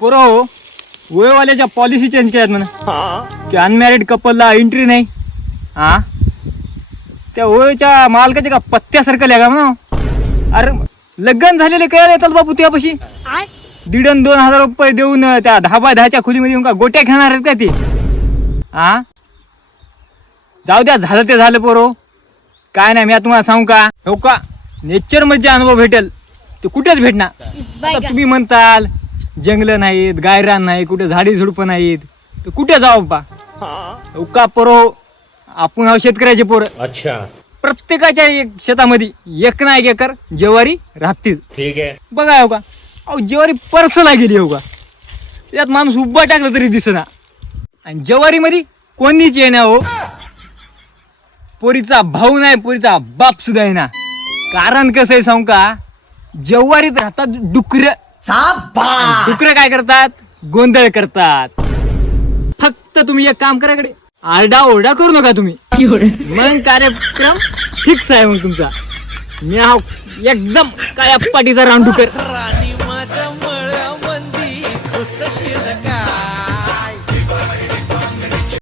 पोरो वयवाल्याच्या policy change केल्यात म्हणा की अनमॅरिड कपलला एंट्री नाही. हा त्या वयच्या मालकाच्या का पत्त्या सरकल्या का म्हणा. अरे लग्न झालेले काय येतात बापू त्यापाशी 1,500-2,000 रुपये देऊन त्या 10x10च्या खोलीमध्ये येऊन का गोट्या खेळणार आहेत का ते. हा जाऊ द्या, झालं ते झालं पोरो. काय नाही, मी तुम्हाला सांगू का, हो का नेचर मध्ये अनुभव भेटेल ते कुठेच भेटणार. आता तुम्ही म्हणताल जंगल नाहीत, गायरान नाही, कुठे झाडी झुडपं नाहीत, तर कुठे जाऊ बाप्पा. हो का पोरो, आपण आहो शेतकऱ्याचे पोरं. अच्छा, प्रत्येकाच्या शेतामध्ये एक ना एक एकर ज्वारी राहतील. ठीक आहे. बघा हो का, अहो ज्वारी परसला गेली हो का, त्यात माणूस उभा टाकला तरी दिसना. आणि ज्वारी मध्ये कोणीच येईना हो. पोरीचा भाऊ नाही, पोरीचा बाप सुद्धा आहे ना. कारण कसं आहे सांगू का, ज्वारीत राहतात डुकर. डुकर काय करतात, गोंधळ करतात. फक्त तुम्ही एक काम कराकडे, आरडा ओरडा करू नका तुम्ही, मग कार्यक्रम फिक्स आहे. मग तुमचा मी हा एकदम काय पाठीचा रानडुकर.